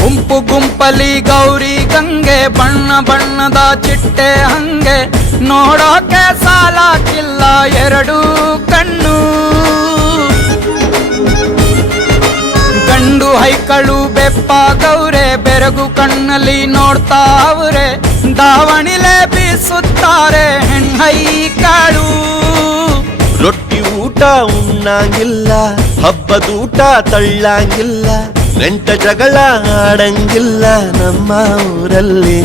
ಗುಂಪು ಗುಂಪಲಿ ಗೌರಿ ಗಂಗೆ ಬಣ್ಣ ಬಣ್ಣದ ಚಿಟ್ಟೆ ಹಂಗೆ ನೋಡೋಕೆ ಸಾಲಾಕಿಲ್ಲ ಎರಡು ಕಣ್ಣು. ಗಂಡು ಹೈಕಳು ಬೆಪ್ಪಾಗವ್ರೆ ಬೆರಗು ಕಣ್ಣಲ್ಲಿ ನೋಡ್ತಾವ್ರೆ. ದಾವಣಿಲೆ ಬೀಸುತ್ತಾರೆ ಹೆಣ್ಣೈಕಾಳು. ರೊಟ್ಟಿ ಊಟ ಉಣ್ಣಂಗಿಲ್ಲ, ಹಬ್ಬದೂಟ ತಳ್ಳಂಗಿಲ್ಲ, ನೆಂಟ ಜಗಳ ಆಡಂಗಿಲ್ಲ ನಮ್ಮ ಊರಲ್ಲಿ.